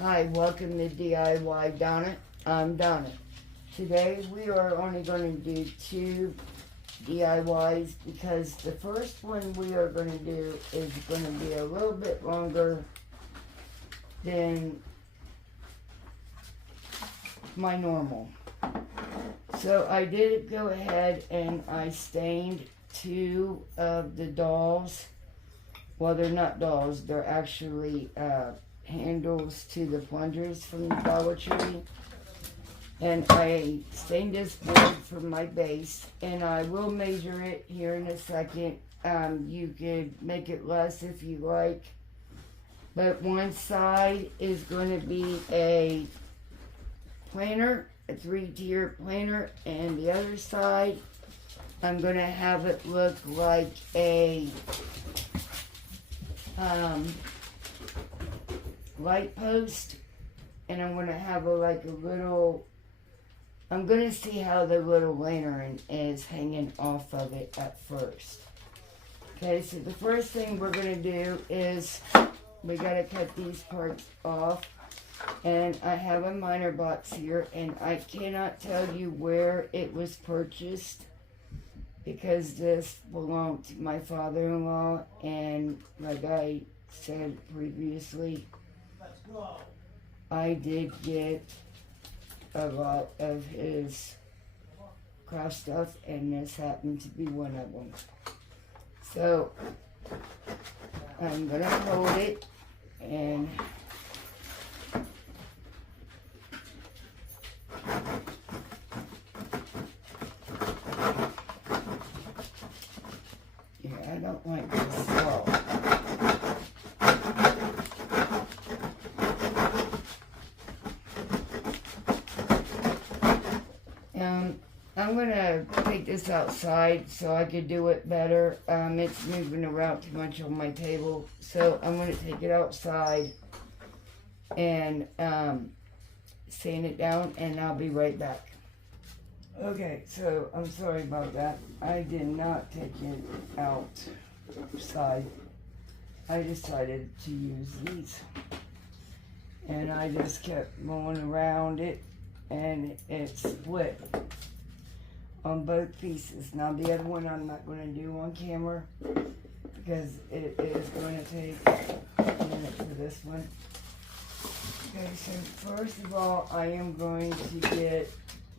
Hi, welcome to DIY Donna. I'm Donna. Today we are only going to do 2 DIYs because the first one we are going to do is going to be a little bit longer than my normal. So I did go ahead and I stained 2 of the dolls. Well, they're not dolls, they're actually handles to the plungers from the Dollar Tree. And I stained this board for my base, and I will measure it here in a second. You could make it less if you like, but one side is going to be a planner, a 3-tier planner, and the other side I'm going to have it look like a light post, and I'm going to have I'm going to see how the little lantern is hanging off of it at first. Okay, so the first thing we're going to do is we got to cut these parts off, and I have a miner box here, and I cannot tell you where it was purchased because this belonged to my father-in-law, and like I said previously, I did get a lot of his craft stuff, and this happened to be one of them. So I'm gonna hold it and yeah, I don't like this slow. I'm gonna take this outside so I could do it better. It's moving around too much on my table, so I'm gonna take it outside and sand it down, and I'll be right back. Okay, so I'm sorry about that. I did not take it outside. I decided to use these, and I just kept going around it, and it split on both pieces. Now the other one I'm not going to do on camera because it is going to take a minute for this one. Okay, so first of all, I am going to get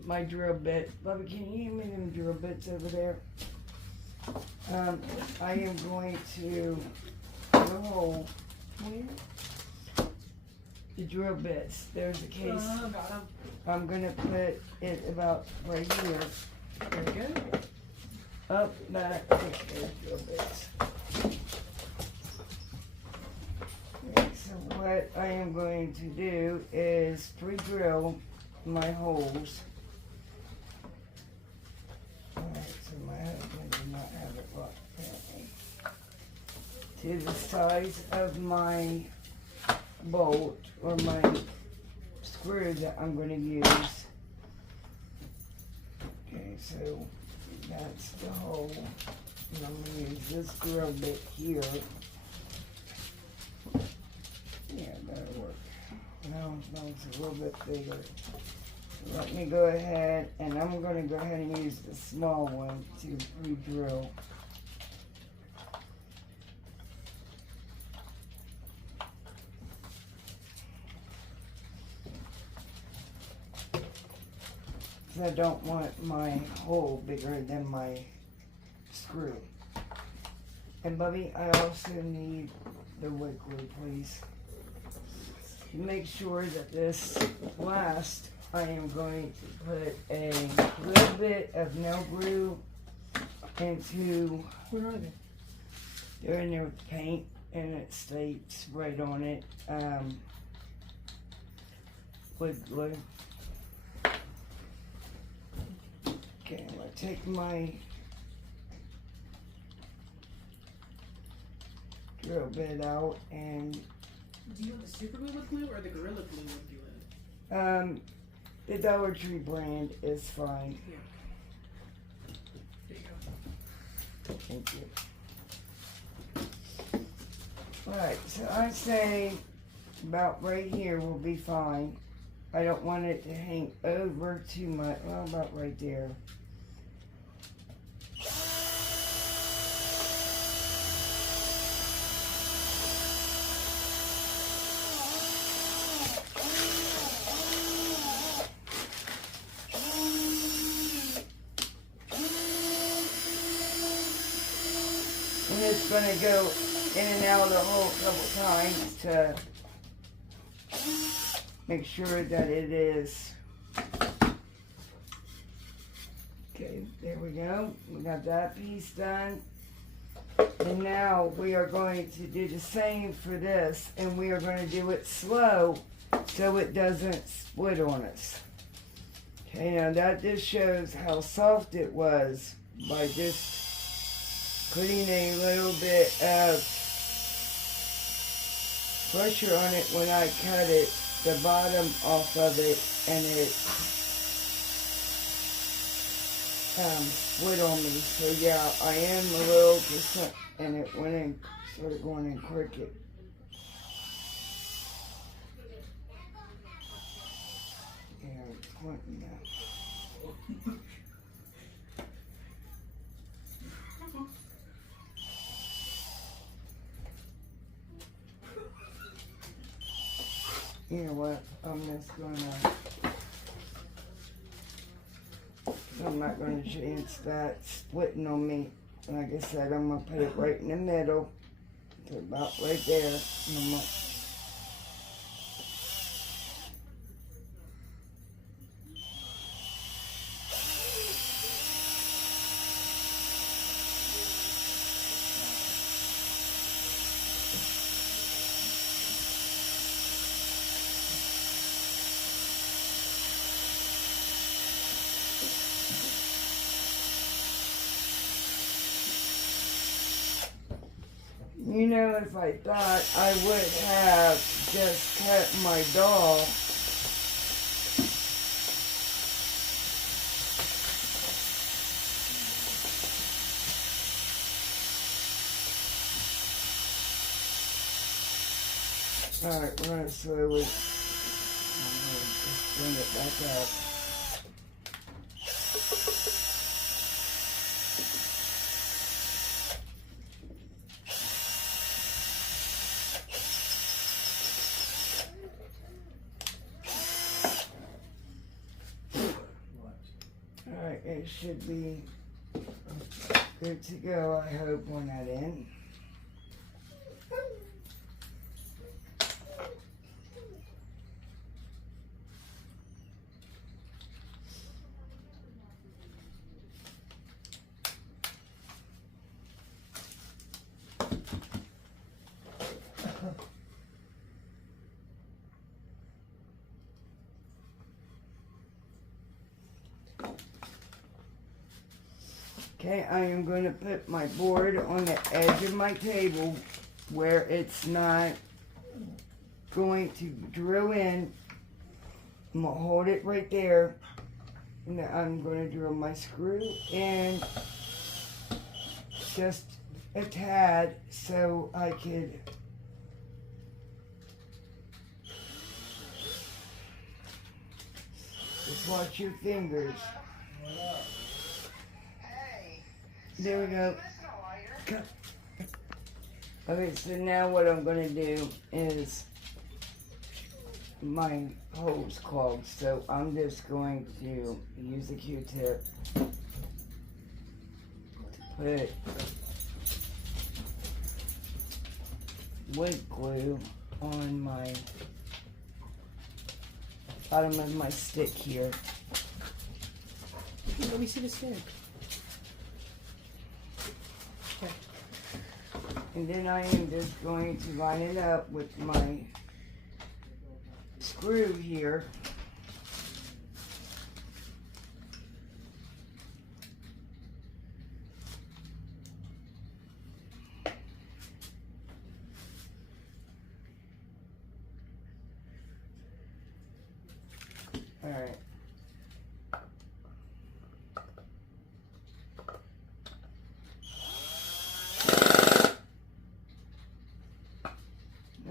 my drill bit. Bubba, can you give me them drill bits over there? I am going to drill a hole here. The drill bits. There's a case. I'm going to put it about right here. Very good. Up, back, there's drill bits. Okay, so what I am going to do is pre-drill my holes. Alright, so my husband did not have it locked apparently. To the size of my bolt or my screw that I'm going to use. Okay, so that's the hole, and I'm going to use this drill bit here. Yeah, that'll work. No, it's a little bit bigger. So let me go ahead, and I'm going to go ahead and use the small one to re-drill. I don't want my hole bigger than my screw. And Bubby, I also need the wood glue, please. To make sure that this lasts, I am going to put a little bit of nail glue into, where are they? They're in there with paint, and it states right on it, wood glue. Okay, I'm going to take my drill bit out, and do you want the super glue with glue or the Gorilla Glue with glue? The Dollar Tree brand is fine. Here. There you go. Thank you. Alright, so I say about right here will be fine. I don't want it to hang over too much. Well, about right there. And it's going to go in and out of the hole a couple times to make sure that it is. Okay, there we go. We got that piece done. And now we are going to do the same for this, and we are going to do it slow so it doesn't split on us. Okay, now that just shows how soft it was by just putting a little bit of pressure on it when I cut it, the bottom off of it, and it split on me. So yeah, I am a little percent, and it went in, started going in crooked. Yeah, it's pointing now. You know what? I'm just I'm not gonna chance that splitting on me. Like I said, I'm gonna put it right in the middle, to about right there. And I'm gonna, you know, if I thought I would have just cut my doll, alright, we're gonna slowly, just bring it back up. Alright, it should be good to go, I hope, on that end. Okay, I am going to put my board on the edge of my table where it's not going to drill in. I'm going to hold it right there, and then I'm going to drill my screw in just a tad so I could just watch your fingers. There we go. Okay, so now what I'm going to do is, my hole's clogged, so I'm just going to use a Q-tip to put wood glue on my bottom of my stick here. Let me see the stick. Okay. And then I am just going to line it up with my screw here. All right.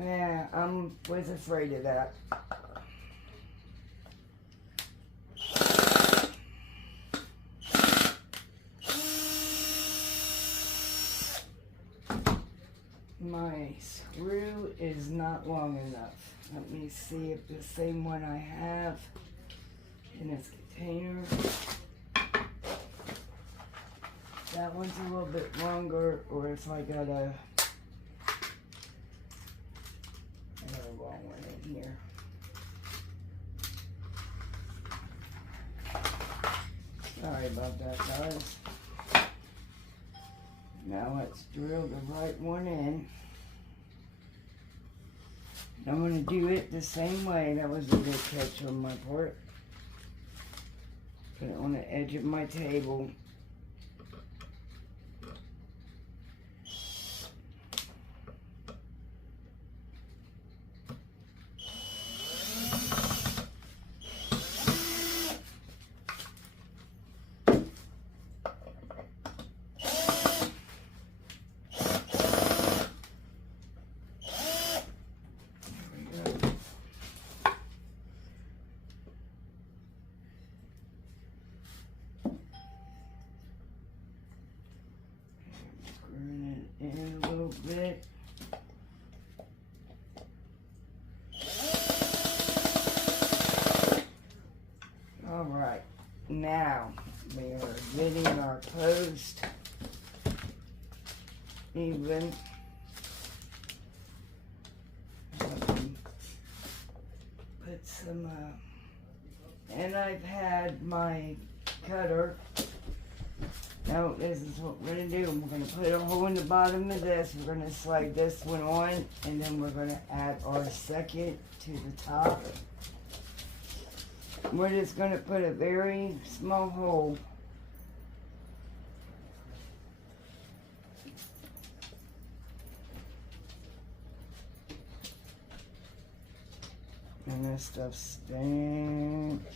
Yeah, I'm with was afraid of that. My screw is not long enough. Let me see if the same one I have in this container. That one's a little bit longer, or if I got a long one in here. Sorry about that, guys. Now let's drill the right one in. I'm going to do it the same way. That was a good catch on my part. Put it on the edge of my table. In a little bit. All right, now we are getting our post even. Put some, and I've had my cutter. Now this is what we're going to do. We're going to put a hole in the bottom of this. We're going to slide this one on, and then we're going to add our second to the top. We're just going to put a very small hole. And this stuff stinks.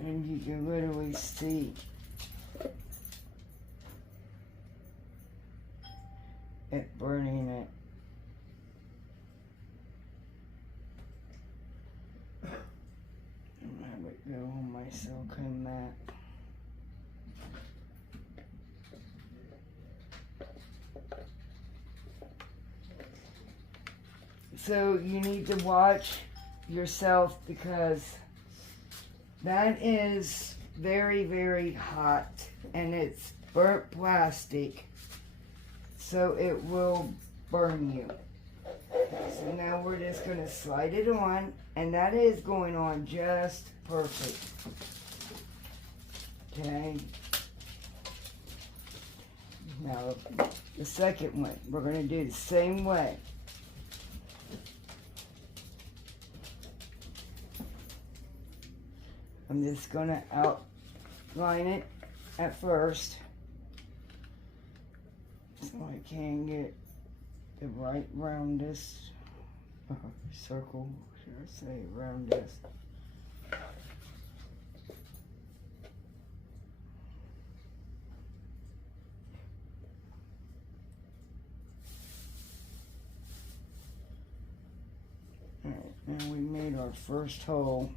And you can literally see it burning it. And have it go on my silicone mat. So you need to watch yourself because that is very, very hot and it's burnt plastic, so it will burn you. So now we're just going to slide it on, and that is going on just perfect. Okay. Now the second one, we're going to do the same way. I'm just going to outline it at first so I can get the right roundest circle, should I say roundest. Alright, now we made our first hole.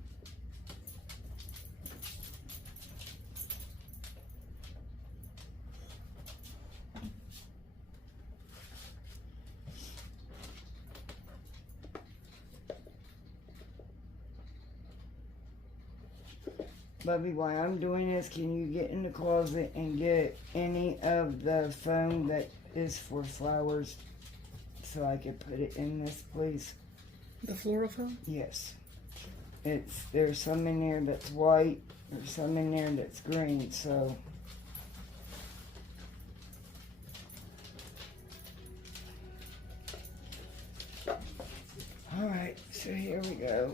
Bubby, while I'm doing this, can you get in the closet and get any of the foam that is for flowers so I can put it in this, please? The floral foam? Yes. There's some in there that's white, there's some in there that's green, so So here we go.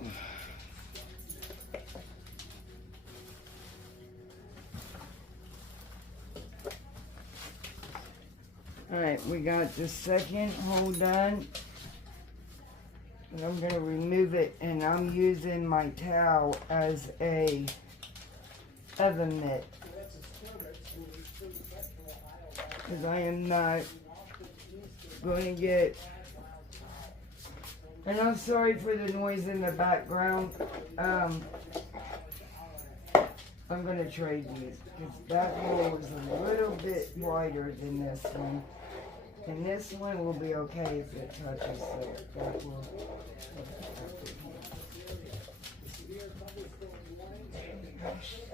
Alright, we got the second hole done. And I'm going to remove it, and I'm using my towel as a oven mitt. Because I am not going to get... And I'm sorry for the noise in the background. I'm going to trade these, because that hole is a little bit wider than this one. And this one will be okay if it touches, so that will...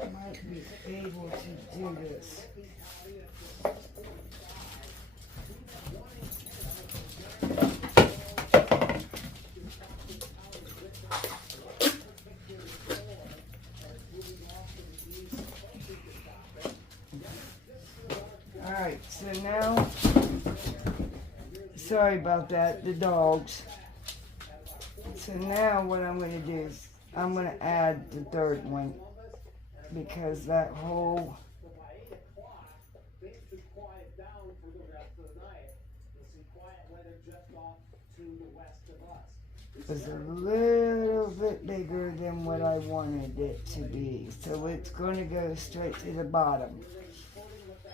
I might be able to do this. Alright, so now, sorry about that, the dogs. So now what I'm going to do is, I'm going to add the third one, because that hole was a little bit bigger than what I wanted it to be. So it's going to go straight to the bottom.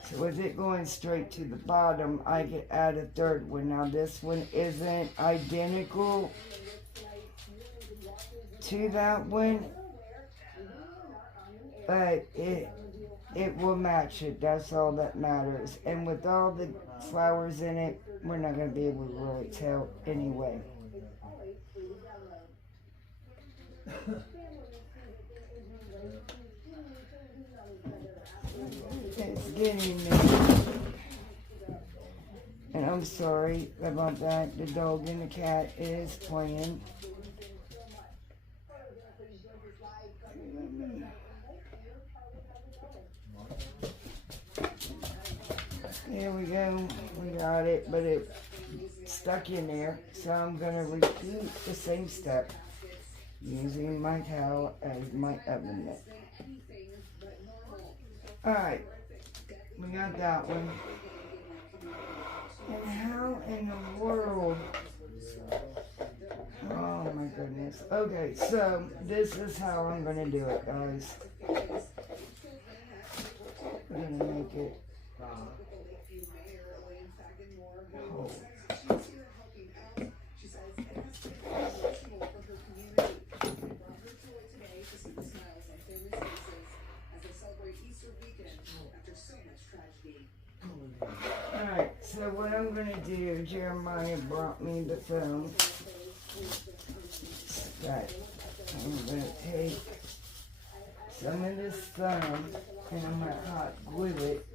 So with it going straight to the bottom, I could add a third one. Now this one isn't identical to that one, but it will match it. That's all that matters. And with all the flowers in it, we're not going to be able to really tell anyway. It's getting me. And I'm sorry about that. The dog and the cat is playing. There we go. We got it, but it stuck in there. So I'm going to repeat the same step using my towel as my oven mitt. Alright, we got that one. And how in the world? Oh my goodness. Okay, so this is how I'm going to do it, guys. We're going to make it whole. Alright, so what I'm going to do, Jeremiah brought me the film. That I'm going to take some of this foam and I'm going to hot glue it.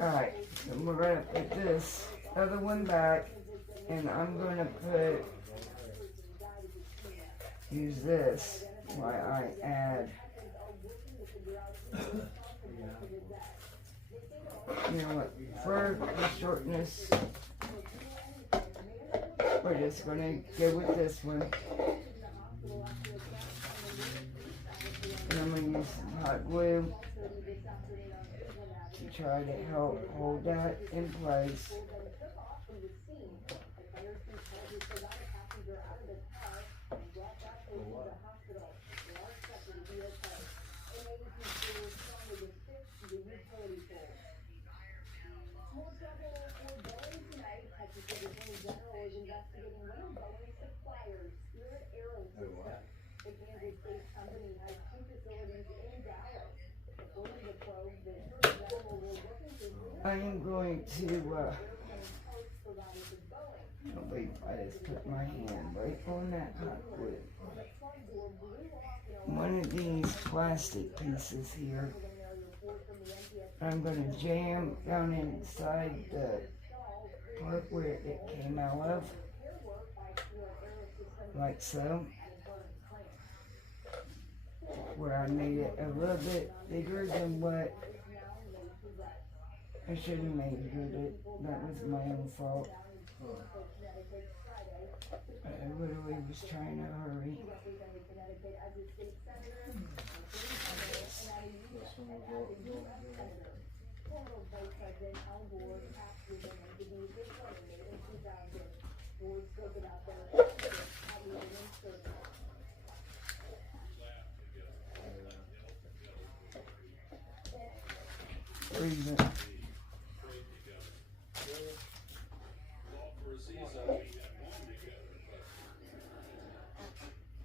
Alright, so we're going to put this other one back, and I'm going to use this while I add, you know what, for the shortness, we're just going to go with this one. And I'm going to use some hot glue to try to help hold that in place. I am going to, oh wait, I just put my hand right on that hot wood. One of these plastic pieces here, I'm going to jam down inside the part where it came out of, like so, where I made it a little bit bigger than what I should have made it. That was my own fault. I literally was trying to hurry. Breathing.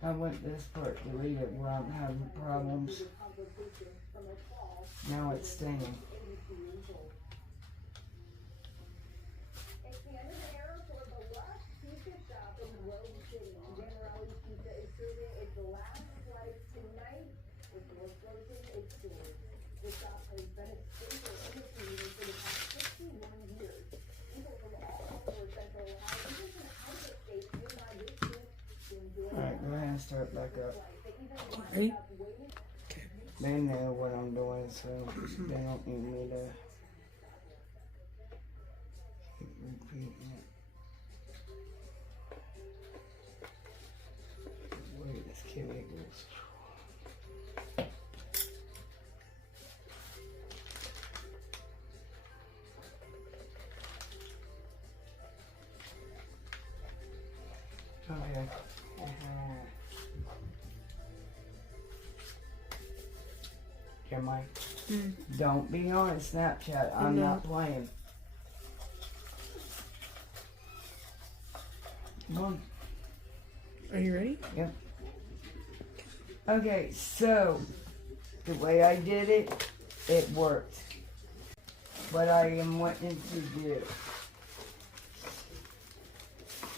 I want this part deleted where I'm having problems. Now it's staying. Alright, go ahead and start back up. Ready? They know what I'm doing, so they don't need me to keep repeating it. Where this kid goes. Okay. Jeremiah, don't be on Snapchat. I'm not playing. Come on. Are you ready? Yep. Okay, so the way I did it, it worked. What I am wanting to do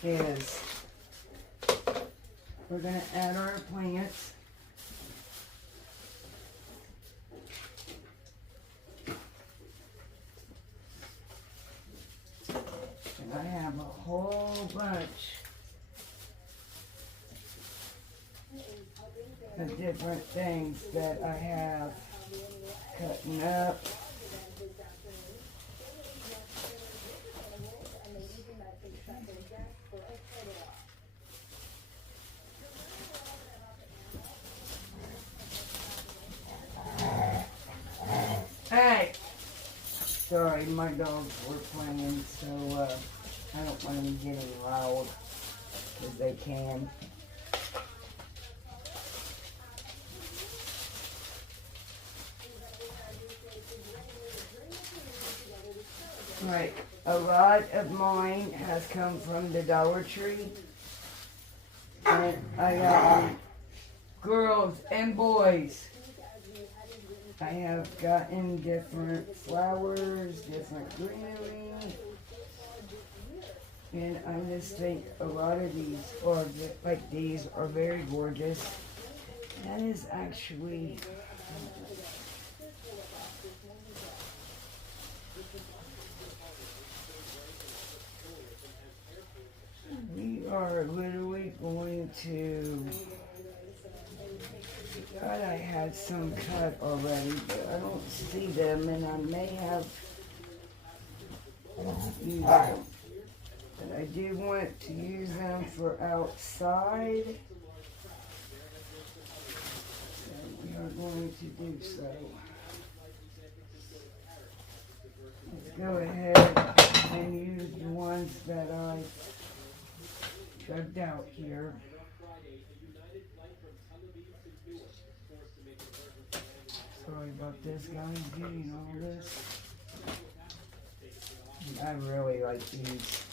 is we're going to add our plants. And I have a whole bunch of different things that I have cutting up. Hey! Sorry, my dogs were playing, so I don't want them getting loud, because they can. Right, a lot of mine has come from the Dollar Tree, and I got girls and boys. I have gotten different flowers, different greenery, and I just think a lot of these, or like these, are very gorgeous. That is actually, we are literally going to, God, I had some cut already, but I don't see them, and I may have used them. But I do want to use them for outside. So we are going to do so. Let's go ahead and use the ones that I drugged out here. Sorry about this, guys, getting all this. I really like these.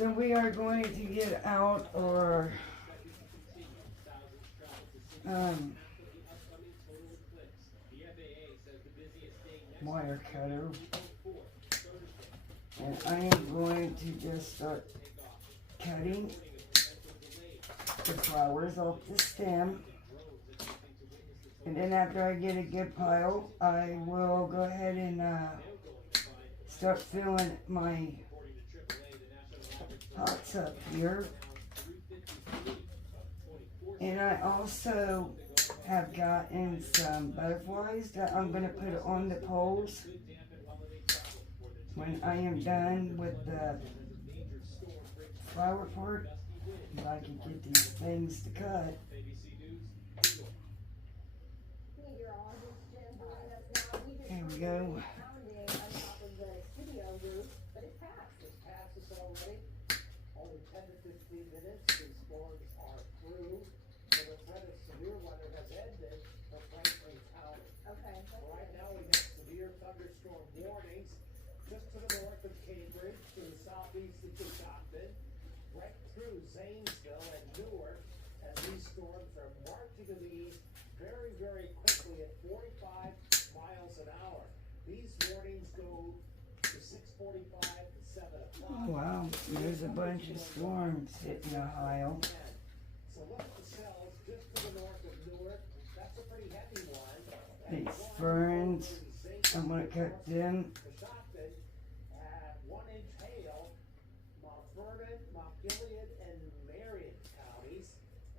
So we are going to get out our wire cutter, and I am going to just start cutting the flowers off the stem. And then after I get a good pile, I will go ahead and start filling my pots up here. And I also have gotten some butterflies that I'm going to put on the poles when I am done with the flower part. If I can get these things to cut. There we go. Only 10 to 15 minutes, these storms are through. So the threat of severe weather has ended for Franklin County. Okay. Right now we have severe thunderstorm warnings just to the north of Cambridge, to the southeast of Coshocton, right through Zanesville and Newark, as these storms are marching to the east very, very quickly at 45 miles an hour. These warnings go to 6:45 to 7 o'clock. Oh, wow, there's a bunch of storms hitting Ohio. So look at the cells just to the north of Newark. That's a pretty heavy one. These ferns, I'm going to cut them. Coshocton had 1-inch hail, Mount Vernon, Mount Gilead, and Marion counties.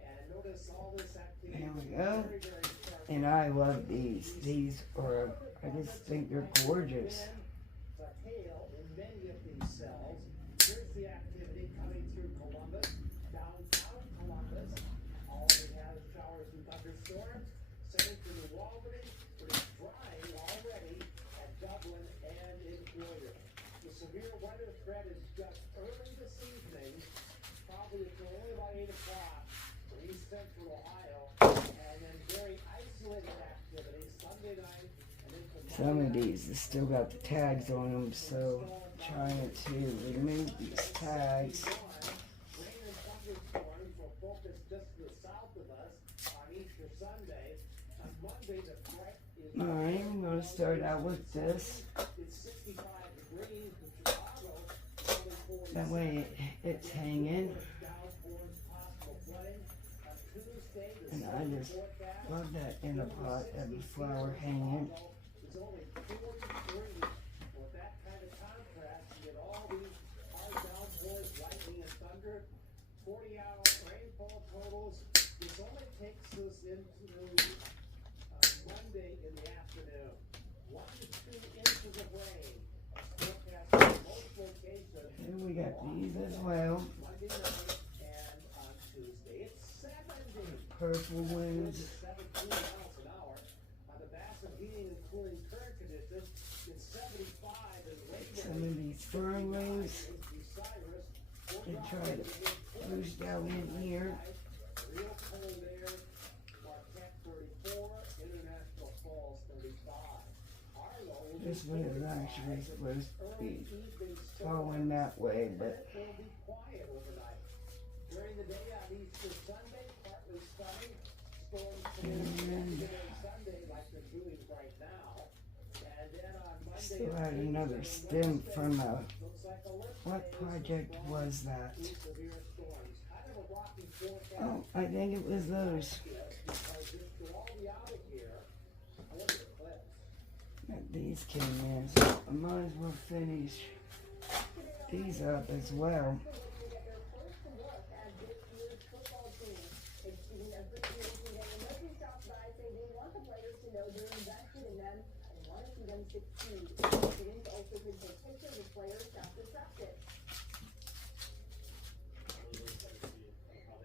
And notice all this activity. There we go. Very, very sharp. And I love these. These are, I just think they're gorgeous. The hail in many of these cells. Here's the activity coming through Columbus, downtown Columbus. Already has showers and thunderstorms. Same to New Albany, but it's drying already at Dublin and in Croydon. The severe weather threat is just early this evening, probably until only about 8 o'clock for east central Ohio, and then very isolated activity Sunday night. Some of these have still got the tags on them, so trying to remove these tags. Rain and thunderstorms will focus just to the south of us on Easter Sunday. On Monday, the threat is. Alright, I'm going to start out with this. It's 65 degrees in Chicago. That way it's hanging. Downpours, possible flooding. On Tuesday, the And I just love that in a pot, every flower hanging. It's only 43. With that kind of contrast, you get all these hard downpours, lightning and thunder, 40-hour rainfall totals. This only takes us into Monday in the afternoon. 1 to 2 inches of rain. Forecast in most locations. And we got these as well. Monday night and on Tuesday. It's 70. Purple ones. 17 miles an hour. On the Bassett heating and cooling current conditions, it's 75 in late. Some of these fern rings. And try to push down in here. Real cold air, Marquette 34, International Falls 35. Arlo This one is actually supposed to be going that way, but will be quiet overnight. During the day on Easter Sunday, partly sunny. Storms today Sunday like they're doing right now. And then on Monday, still had another stem from a, looks like a lift what project was that? severe storms. Kind of a rocky forecast. Oh, I think it was those. Because just to all be out of here, I look at the clips. That these came in, so I might as well finish these up as well.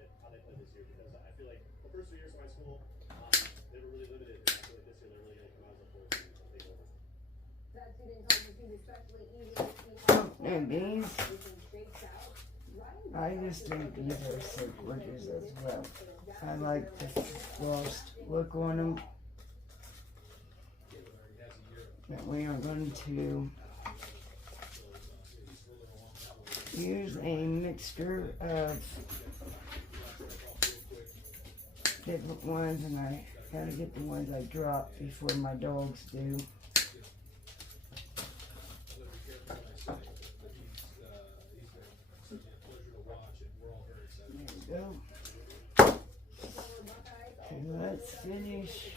How they play this year, because I feel like the first 2 years of high school, they were really limited, and I feel like this year they're really going to come out as a full team and take over. Oh, and these, I just think these are so gorgeous as well. I like the glossed look on them. That we are going to use a mixture of different ones, and I gotta get the ones I dropped before my dogs do. There we go. Okay, let's finish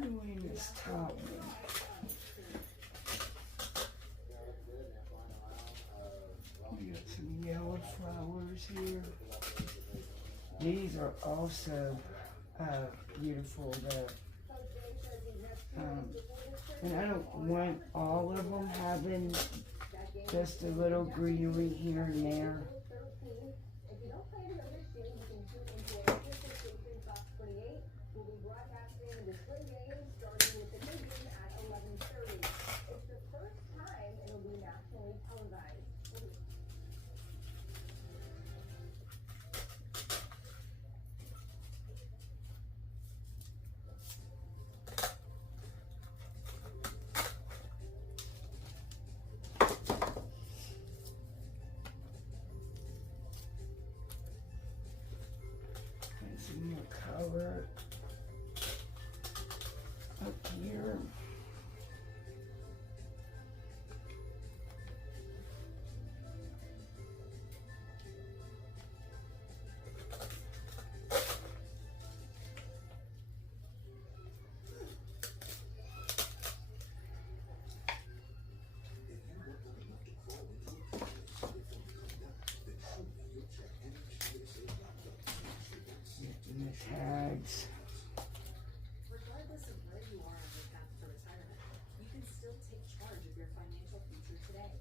doing this top one. We got some yellow flowers here. These are also beautiful. And I don't want all of them having just a little greenery here and there. Some more color up here. And the tags. Regardless of where you are on your path to retirement, you can still take charge of your financial future today.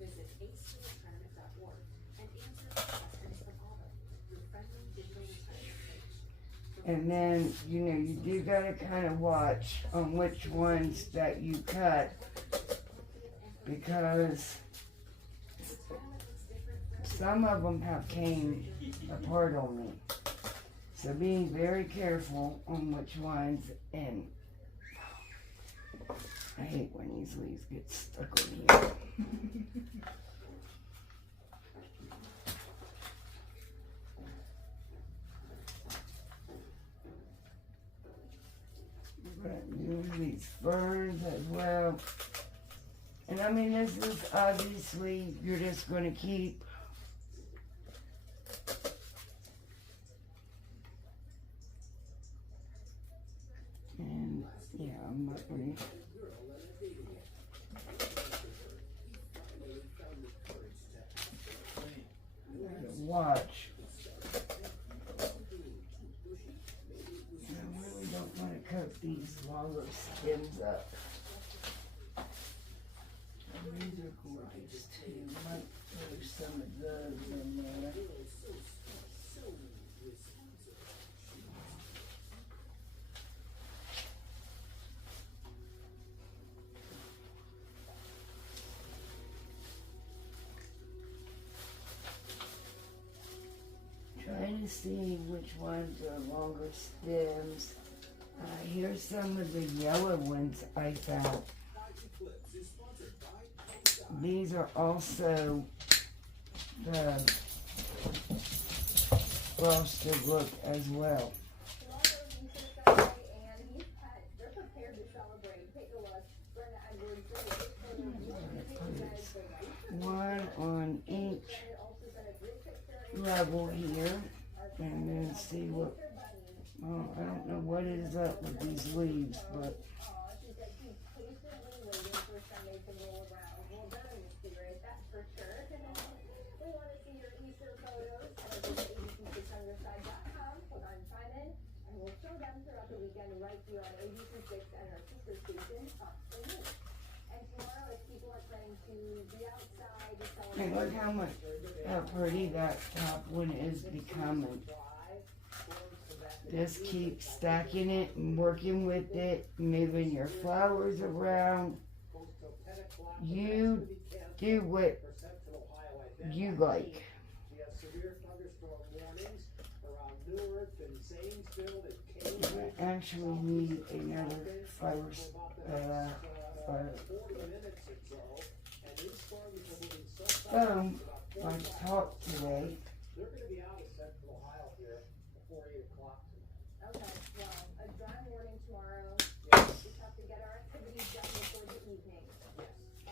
Visit aceretirement.org and answer questions from Ava, your friendly digital retirement coach. And then, you do gotta kind of watch on which ones that you cut, because some of them have came apart on me. So being very careful on which ones, and I hate when these leaves get stuck on here. But doing these ferns as well. And I mean, this is obviously, you're just going to keep. And yeah, I'm not really. Watch. I really don't want to cut these longer stems up. These are gorgeous too. Might throw some of those in there. Trying to see which ones are longer stems. Here's some of the yellow ones I found. These are also the frosted look as well. One on each level here, and then see what, I don't know what is up with these leaves, but and look how pretty that top one is becoming. Just keep stacking it and working with it, moving your flowers around. You do what you like. I actually need another phone, I talked today. They're gonna be out of Central Ohio here before 8 o'clock tonight. Okay, well, a dry morning tomorrow. Yes. Just have to get our activities done before the evening.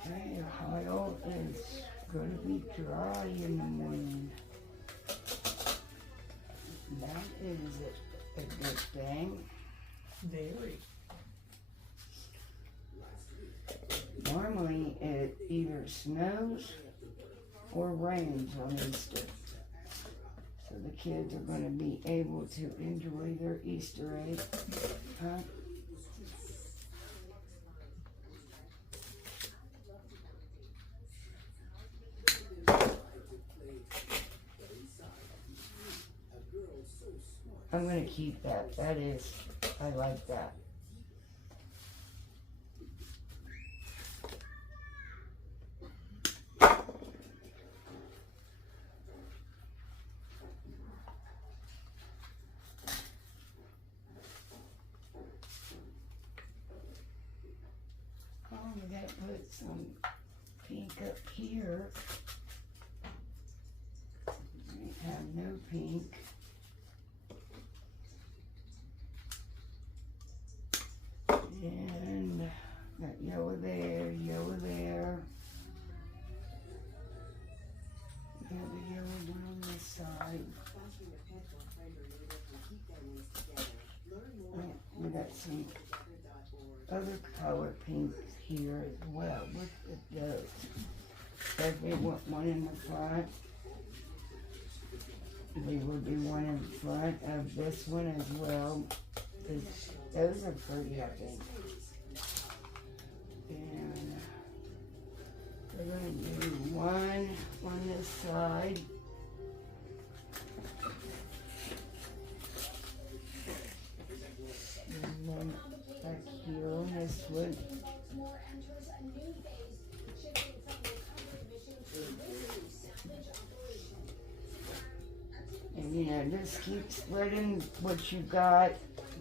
Hey, Ohio is gonna be dry in the morning. That is a good thing. Very. Normally it either snows or rains on Easter. So the kids are gonna be able to enjoy their Easter egg hunt. I'm gonna keep that. That is, I like that. Oh, we gotta put some pink up here. We have no pink. And got yellow there, yellow there. Got the yellow one on this side. We got some other color pinks here as well. Look at those. If we want one in the front, we will do one in front of this one as well. Those are pretty, I think. And we're going to do one on this side. And then back here on this one. And you know, just keep spreading what you got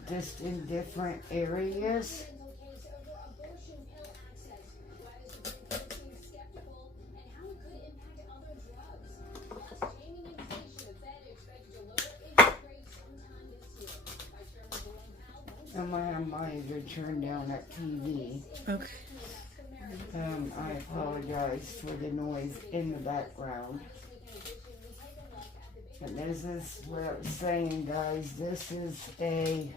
just in different areas. I'm gonna have mine to turn down that TV. Okay. I apologize for the noise in the background. And this is what I was saying, guys. This is a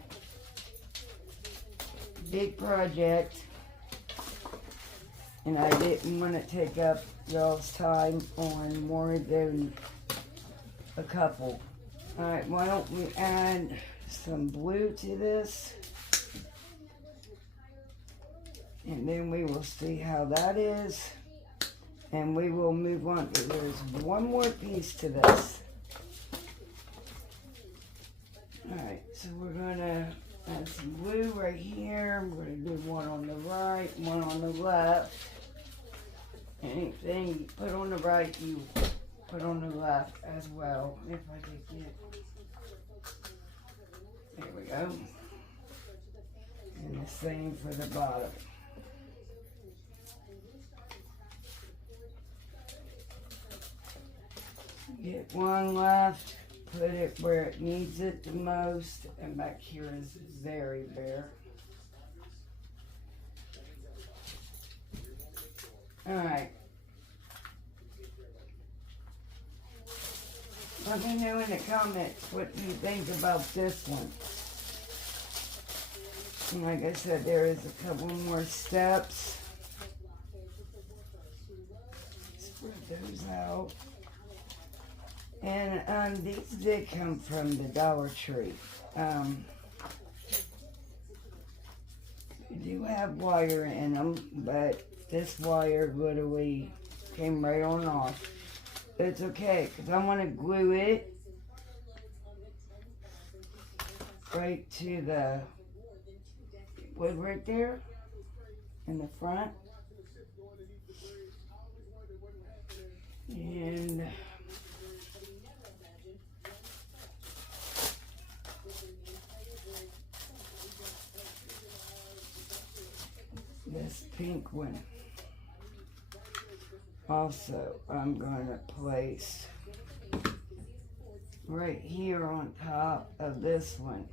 big project, and I didn't want to take up y'all's time on more than a couple. Alright, why don't we add some blue to this, and then we will see how that is, and we will move on. There's one more piece to this. Alright, so we're gonna add some blue right here. We're gonna do one on the right, one on the left. Anything you put on the right, you put on the left as well. If I could get, there we go. And the same for the bottom. Get one left. Put it where it needs it the most, and back here is very bare. Alright. Let me know in the comments what you think about this one. And like I said, there is a couple more steps. Spread those out. And these did come from the Dollar Tree. They do have wire in them, but this wire literally came right on off. But it's okay, because I want to glue it right to the wood right there in the front. And this pink one. Also, I'm going to place right here on top of this one.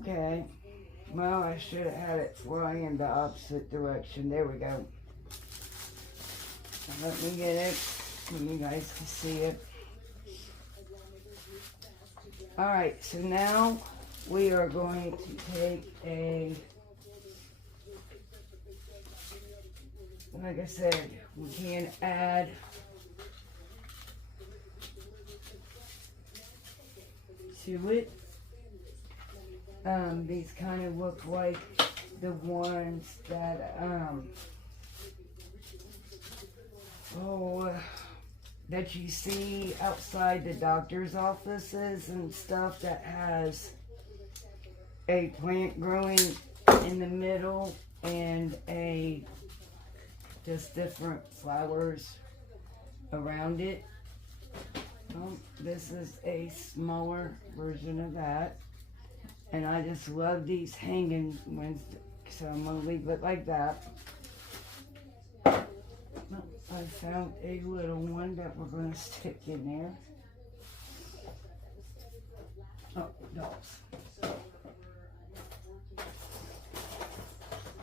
Okay. Well, I should have had it flying in the opposite direction. There we go. Let me get it so you guys can see it. Alright, so now we are going to take a, like I said, we can add to it. These kind of look like the ones that, that you see outside the doctor's offices and stuff that has a plant growing in the middle and just different flowers around it. This is a smaller version of that. And I just love these hanging ones, so I'm going to leave it like that. I found a little one that we're going to stick in there. Oh, dolls.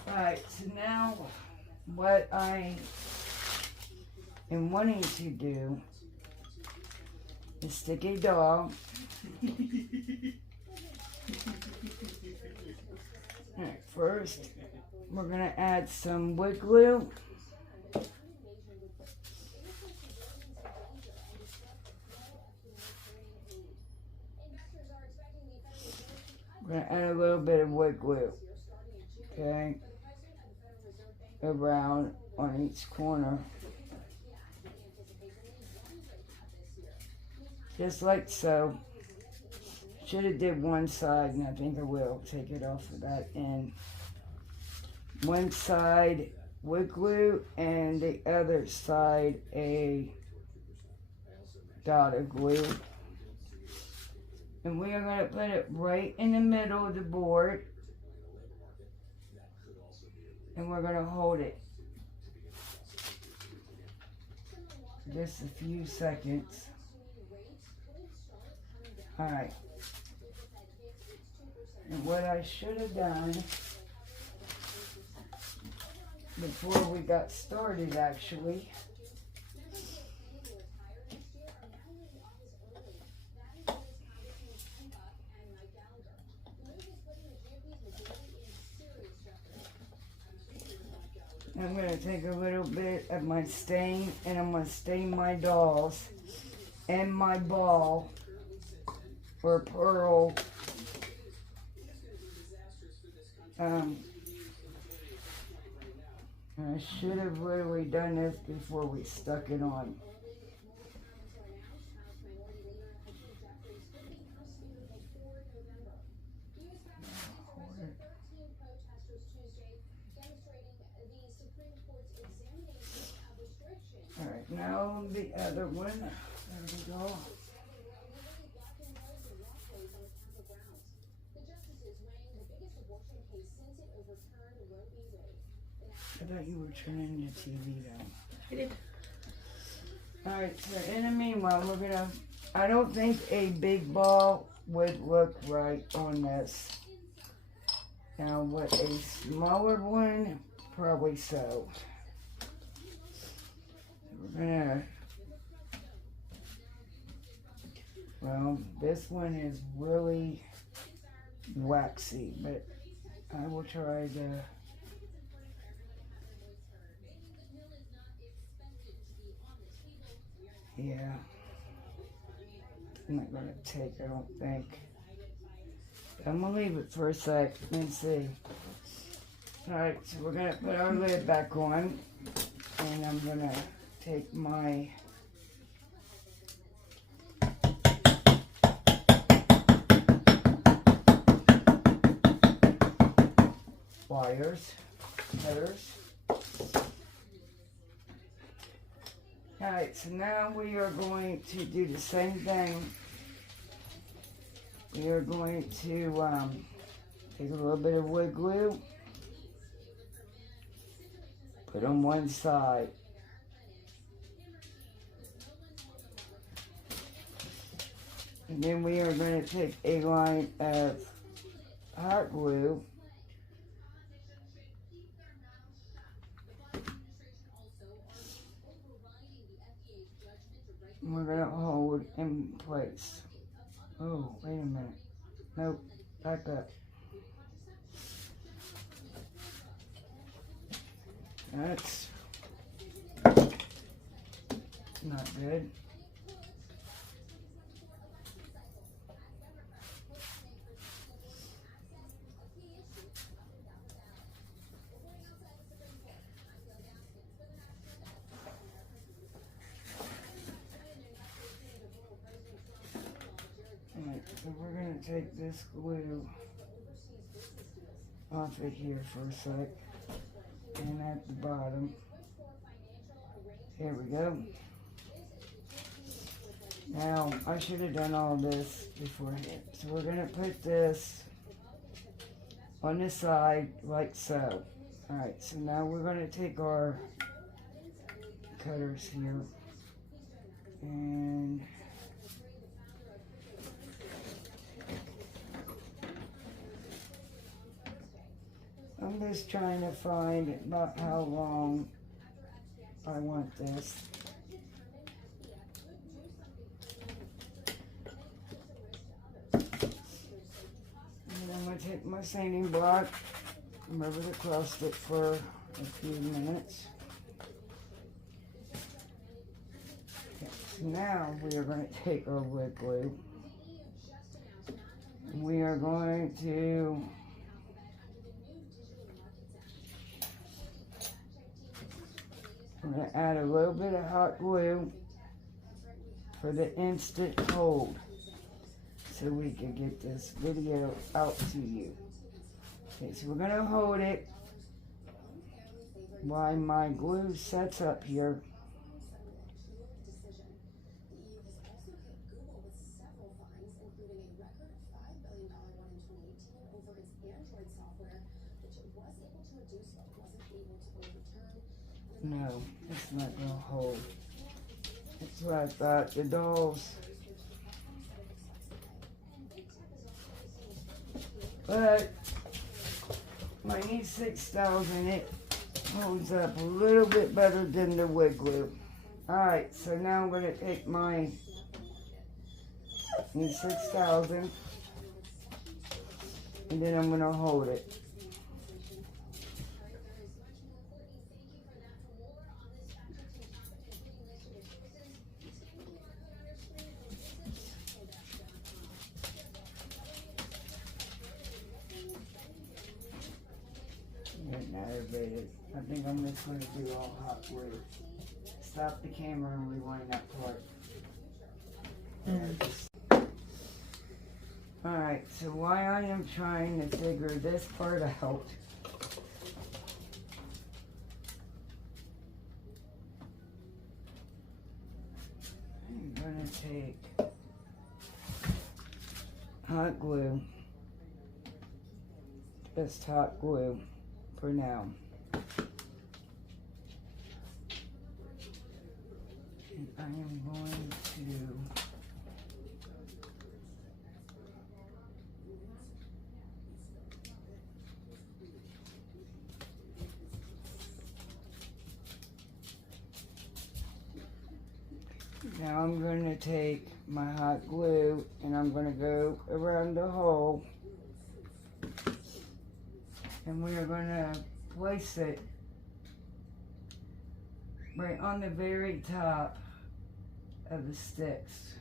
Alright, so now what I am wanting to do is stick a doll. Alright, first we're going to add some wood glue. We're going to add a little bit of wood glue, okay, around on each corner, just like so. Should have did one side, and I think I will take it off of that end. One side wood glue, and the other side a dot of glue. And we are going to put it right in the middle of the board. And we're going to hold it for just a few seconds. Alright. And what I should have done before we got started, actually, I'm going to take a little bit of my stain and I'm going to stain my dolls and my ball or pearl. I should have really done this before we stuck it on. Alright, now the other one. There we go. I thought you were turning the TV down. I did. Alright, so in the meanwhile, we're gonna, I don't think a big ball would look right on this. Now, what a smaller one, probably so. We're gonna, well, this one is really waxy, but I will try to. Yeah, I'm not going to take, I don't think. I'm going to leave it for a sec and see. Alright, so we're going to put our lid back on. And I'm going to take my wires, cutters. Alright, so now we are going to do the same thing. We are going to Take a little bit of wood glue. Put on one side. And then we are going to take a line of hot glue. And we're going to hold in place. Oh, wait a minute. Nope, back up. That's not good. Alright, so we're going to take this glue off of here for a sec. And at the bottom. Here we go. Now, I should have done all this beforehand. So we're going to put this on the side like so. Alright, so now we're going to take our cutters here. And I'm just trying to find about how long I want this. And I'm going to take my sanding block, rub it across it for a few minutes. Okay, so now we are going to take our wood glue. We are going to I'm going to add a little bit of hot glue for the instant hold so we can get this video out to you. Okay, so we're going to hold it while my glue sets up here. No, it's not going to hold. That's what I thought. The dolls. But my E6000, it holds up a little bit better than the wood glue. Alright, so now I'm going to take my E6000 and then I'm going to hold it. Getting aggravated. I think I'm just going to do all hot glue. Stop the camera and rewind that part. Alright, so while I am trying to figure this part out, I'm going to take hot glue, just hot glue for now. And I am going to now I'm going to take my hot glue and I'm going to go around the hole and we are going to place it right on the very top of the sticks.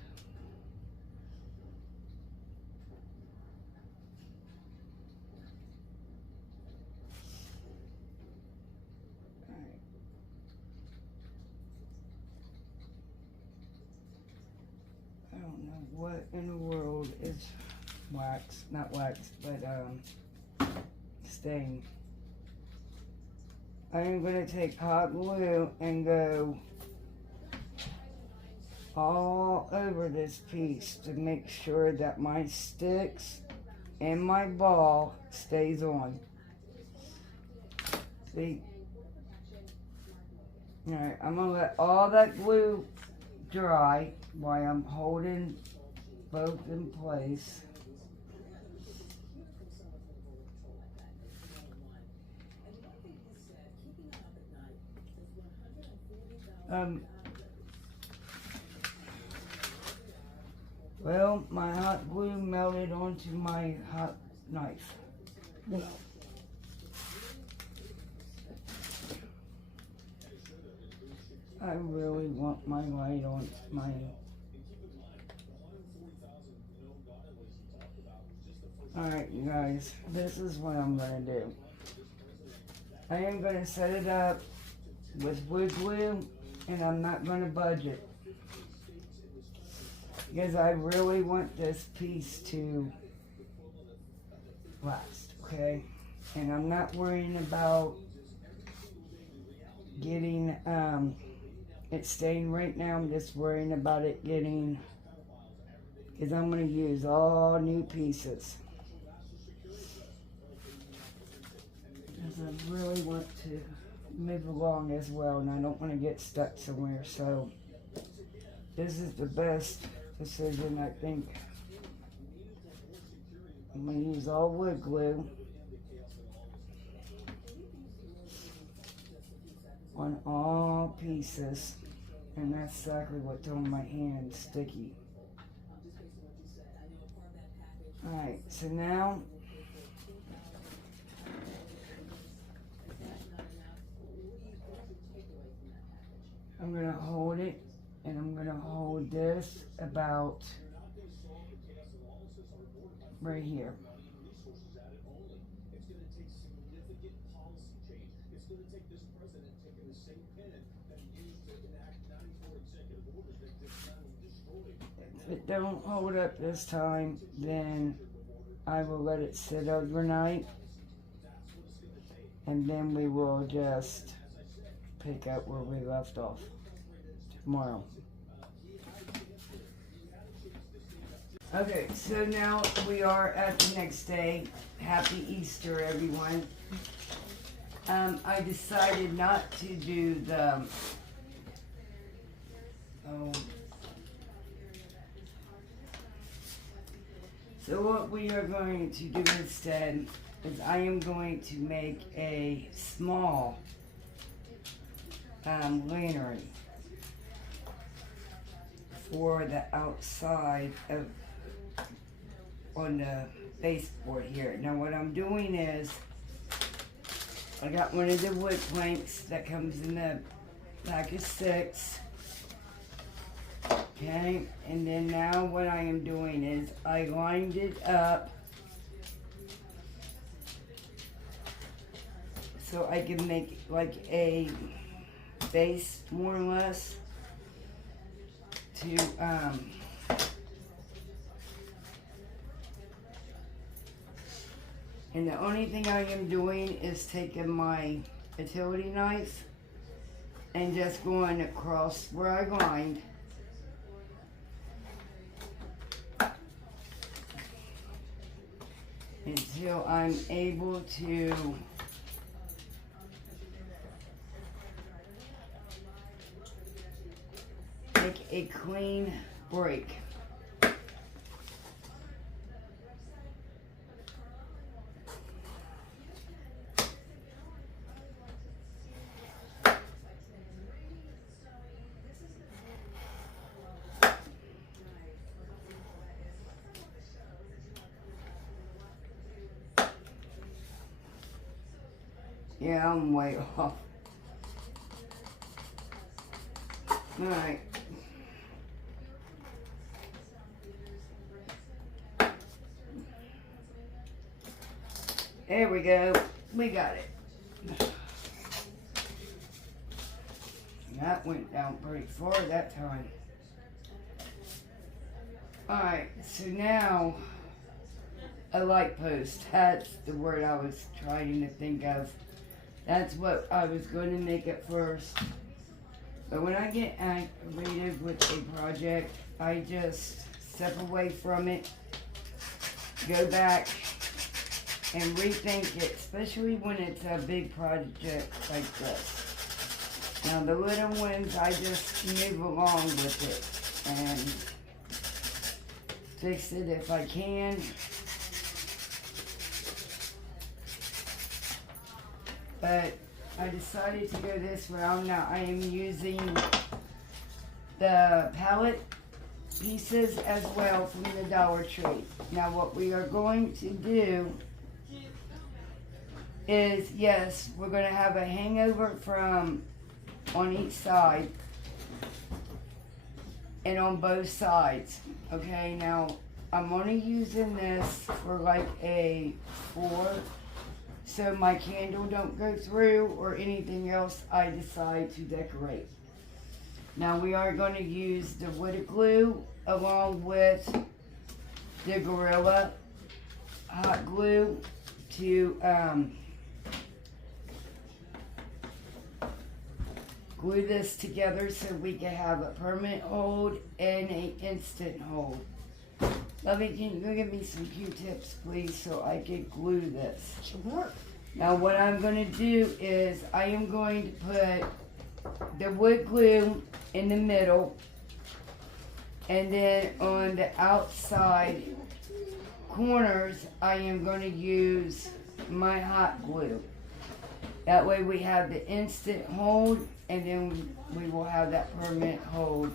I don't know what in the world is wax, not wax, but stain. I am going to take hot glue and go all over this piece to make sure that my sticks and my ball stays on. See? Alright, I'm gonna let all that glue dry while I'm holding both in place. Well, my hot glue melted onto my hot knife. Well, I really want my light on my. Alright, you guys, this is what I'm gonna do. I am gonna set it up with wood glue, and I'm not gonna budge it. Because I really want this piece to last, okay? And I'm not worrying about getting it staying right now. I'm just worrying about it getting, because I'm going to use all new pieces. Because I really want to move along as well, and I don't want to get stuck somewhere. So this is the best decision, I think. I'm going to use all wood glue on all pieces, and that's exactly what's on my hand, sticky. Alright, so now I'm going to hold it, and I'm going to hold this about right here. If it don't hold up this time, then I will let it sit overnight, and then we will just pick up where we left off tomorrow. Okay, so now we are at the next day. Happy Easter, everyone. I decided not to do the so what we are going to do instead is I am going to make a small lantern for the outside of on the baseboard here. Now what I'm doing is I got one of the wood planks that comes in the pack of 6. Okay, and then now what I am doing is I lined it up so I can make like a base more or less to and the only thing I am doing is taking my utility knife and just going across where I lined until I'm able to make a clean break. Yeah, I'm way off. Alright. There we go. We got it. That went down pretty far that time. Alright, so now a light post. That's the word I was trying to think of. That's what I was going to make at first. But when I get activated with a project, I just step away from it go back and rethink it, especially when it's a big project like this. Now the little ones, I just move along with it and fix it if I can. But I decided to go this round. Now I am using the palette pieces as well from the Dollar Tree. Now what we are going to do is, yes, we're going to have a hangover from on each side and on both sides. Okay, now I'm only using this for like a 4, so my candle don't go through or anything else I decide to decorate. Now we are going to use the wood glue along with the Gorilla hot glue to glue this together so we can have a permanent hold and an instant hold. Lovey, can you give me some Q-tips, please, so I can glue this? Sure. Now what I'm going to do is I am going to put the wood glue in the middle, and then on the outside corners I am going to use my hot glue. That way we have the instant hold, and then we will have that permanent hold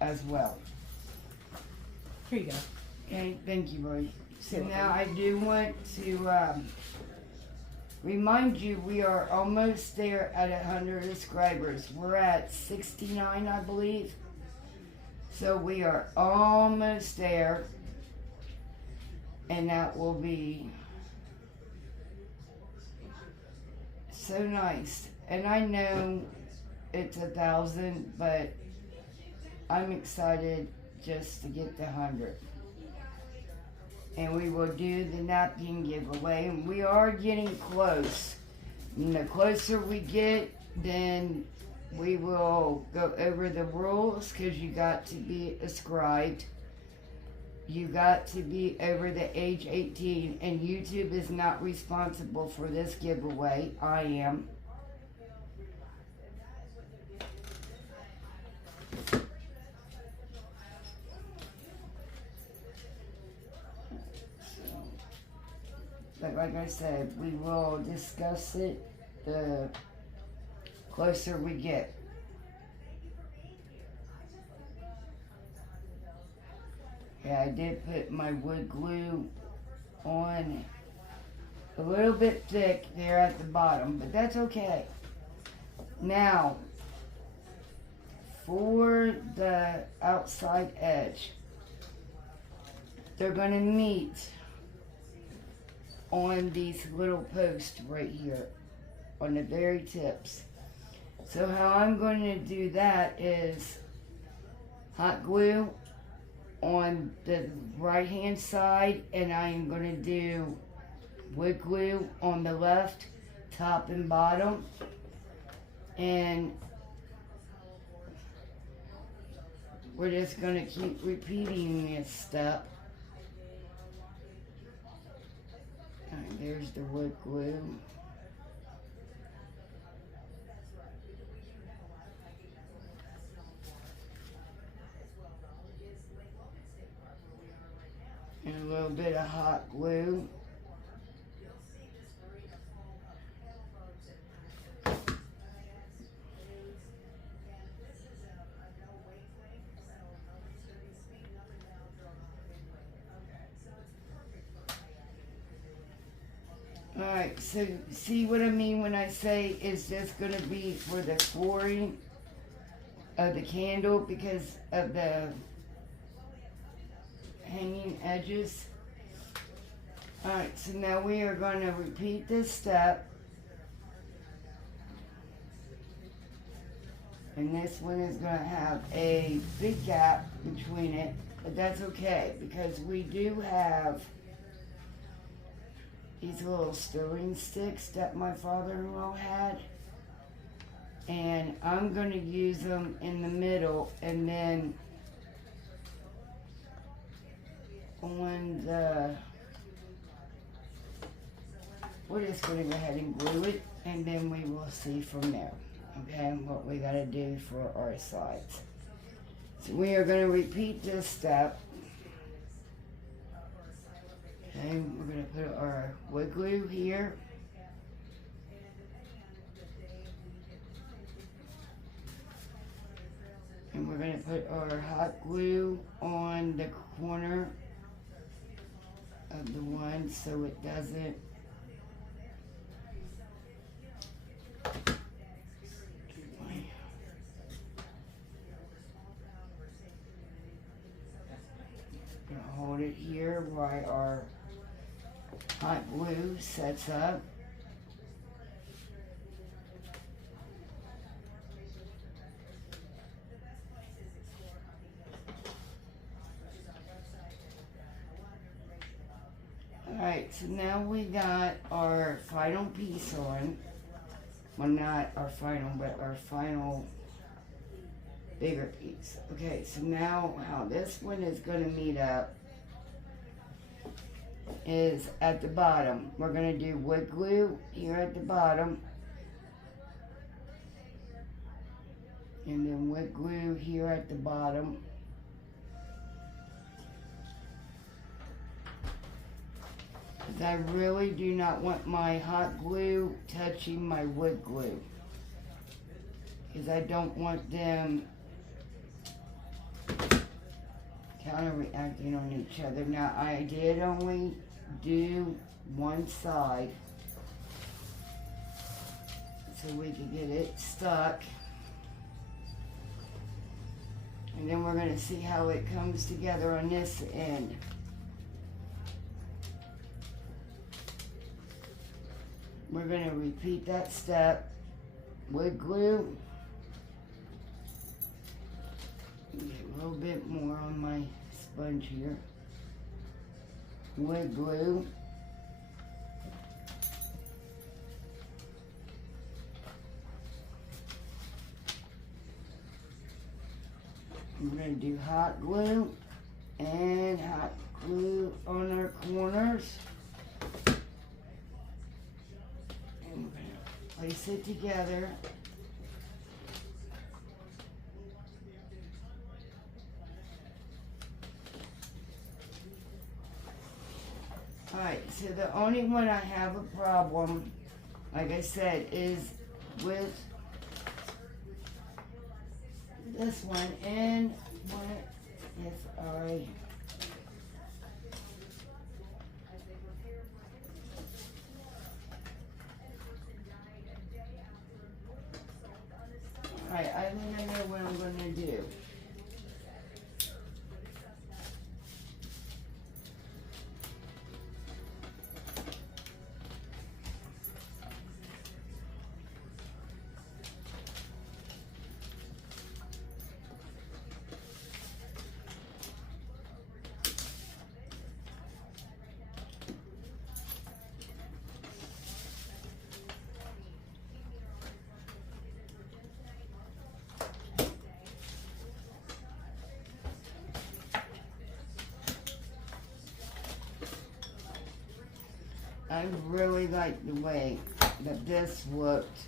as well. Here you go. Okay, thank you, Roy. So now I do want to remind you we are almost there at 100 subscribers. We're at 69, I believe. So we are almost there. And that will be so nice. And I know it's 1,000, but I'm excited just to get to 100. And we will do the napkin giveaway, and we are getting close. And the closer we get, then we will go over the rules, because you got to be ascribed. You got to be over the age 18, and YouTube is not responsible for this giveaway. I am. But like I said, we will discuss it the closer we get. Yeah, I did put my wood glue on a little bit thick there at the bottom, but that's okay. Now, for the outside edge, they're going to meet on these little posts right here on the very tips. So how I'm going to do that is hot glue on the right hand side, and I am going to do wood glue on the left, top and bottom, and we're just going to keep repeating this step. Alright, there's the wood glue. And a little bit of hot glue. Alright, so see what I mean when I say it's just going to be for the flooring of the candle because of the hanging edges. Alright, so now we are going to repeat this step. And this one is going to have a big gap between it, but that's okay because we do have these little stirring sticks that my father-in-law had, and I'm going to use them in the middle, and then on the we're just gonna go ahead and glue it, and then we will see from there, okay, what we gotta do for our sides. So we are gonna repeat this step. Okay, we're gonna put our wood glue here. And we're gonna put our hot glue on the corner of the one so it doesn't gonna hold it here while our hot glue sets up. Alright, so now we got our final piece on. Well, not our final, but our final bigger piece. Okay, so now how this one is going to meet up is at the bottom. We're going to do wood glue here at the bottom. And then wood glue here at the bottom. Because I really do not want my hot glue touching my wood glue. Because I don't want them counter-reacting on each other. Now, I did only do one side so we could get it stuck. And then we're going to see how it comes together on this end. We're going to repeat that step. Wood glue. Get a little bit more on my sponge here. Wood glue. We're going to do hot glue and hot glue on our corners. And we're going to place it together. Alright, so the only one I have a problem, like I said, is with this one, and what if I alright, I think I know what I'm gonna do. I really like the way that this looked.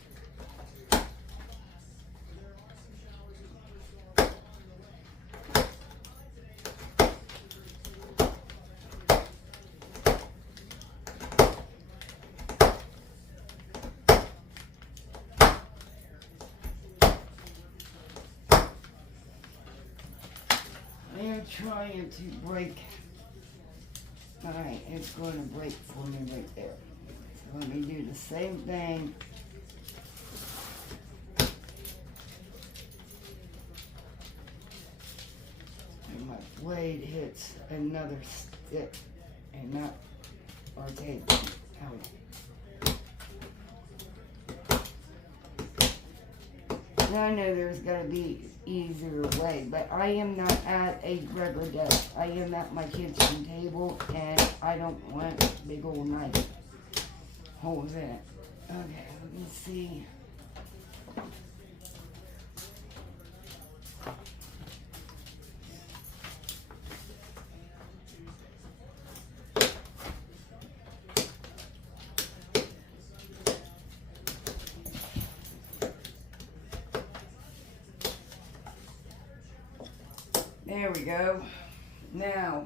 I am trying to break. Alright, it's going to break for me right there. So let me do the same thing. And my blade hits another stick and not our table. Ouch. Now I know there's got to be easier way, but I am not at a regular desk. I am at my kitchen table, and I don't want big old knife holes in it. Okay, let me see. There we go. Now,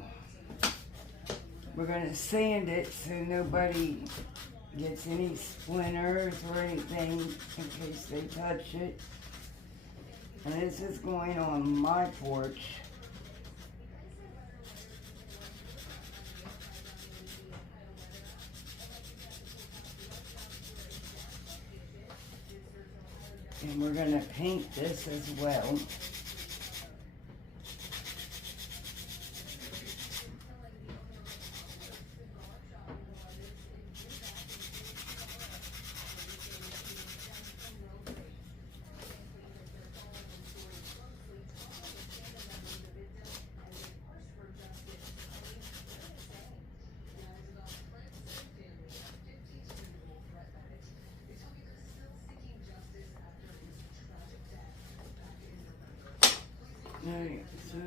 we're gonna sand it so nobody gets any splinters or anything in case they touch it. And this is going on my porch. And we're gonna paint this as well. Alright, so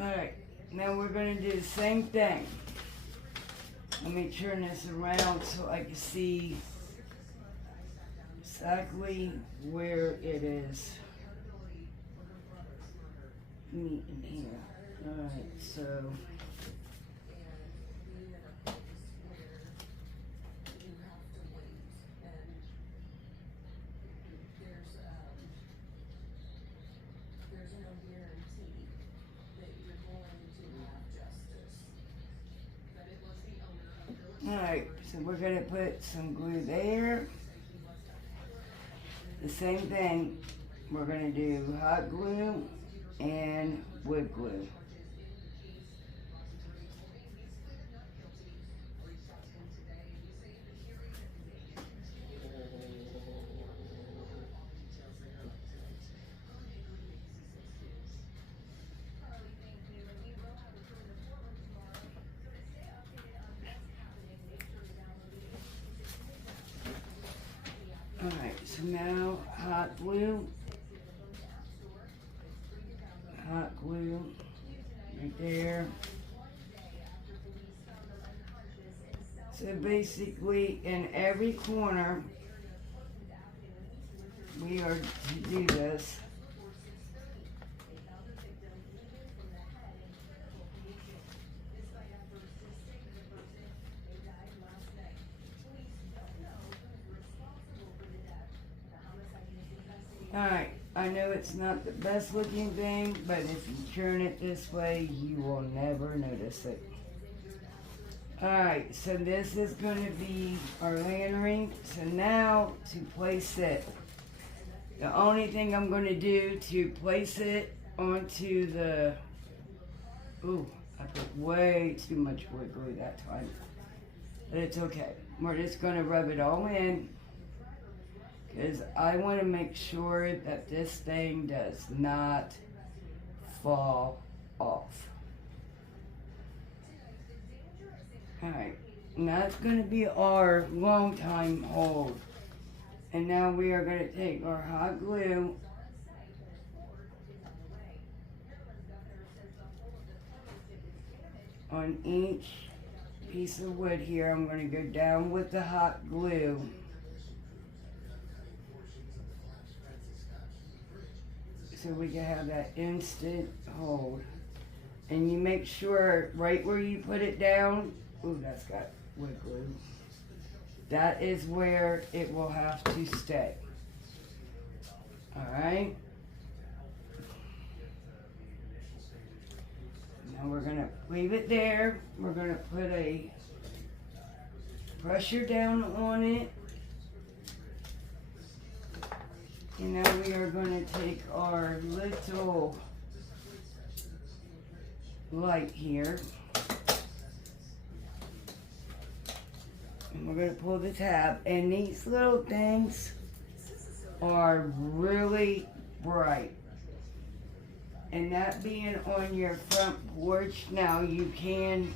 alright, now we're gonna do the same thing. Let me turn this around so I can see exactly where it is meeting here. Alright, so alright, so we're gonna put some glue there. The same thing, we're gonna do hot glue and wood glue. Alright, so now hot glue right there. So basically in every corner we are to do this. Alright, I know it's not the best looking thing, but if you turn it this way, you will never notice it. Alright, so this is going to be our lantern. So now, to place it, the only thing I'm going to do to place it onto the... Ooh, I put way too much wood glue that time. But it's okay. We're just going to rub it all in. Because I want to make sure that this thing does not fall off. Alright, and that's going to be our long time hold. And now we are going to take our hot glue on each piece of wood here. I'm going to go down with the hot glue. So we can have that instant hold. And you make sure right where you put it down, ooh, that's got wood glue. That is where it will have to stay. Alright. Now we're gonna leave it there. We're gonna put a pressure down on it. And now we are going to take our little light here. And we're going to pull the tab. And these little things are really bright. And that being on your front porch, now you can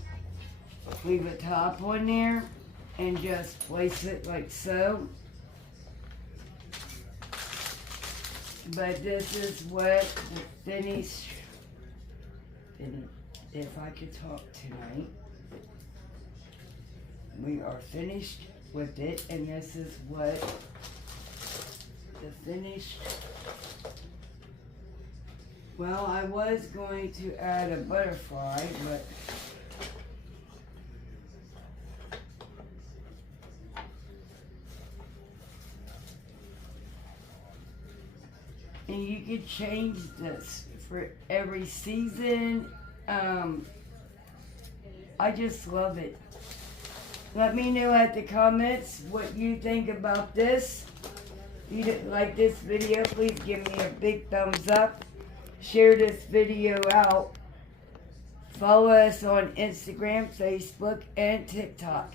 leave a top on there and just place it like so. But this is what the finished, and if I could talk tonight, we are finished with it, and this is what the finished. Well, I was going to add a butterfly, but and you could change this for every season. I just love it. Let me know at the comments what you think about this. If you didn't like this video, please give me a big thumbs up. Share this video out. Follow us on Instagram, Facebook, and TikTok.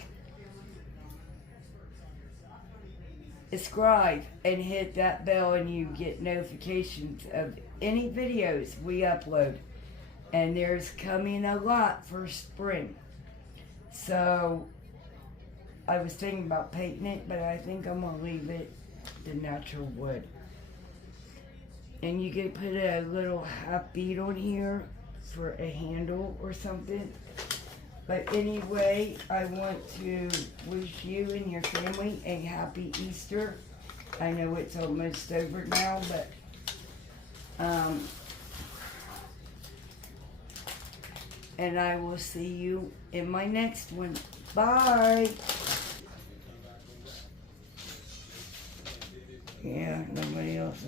Subscribe and hit that bell and you get notifications of any videos we upload. And there's coming a lot for spring. So I was thinking about painting it, but I think I'm gonna leave it the natural wood. And you could put a little half bead on here for a handle or something. But anyway, I want to wish you and your family a happy Easter. I know it's almost over now, but and I will see you in my next one. Bye. Yeah, nobody else is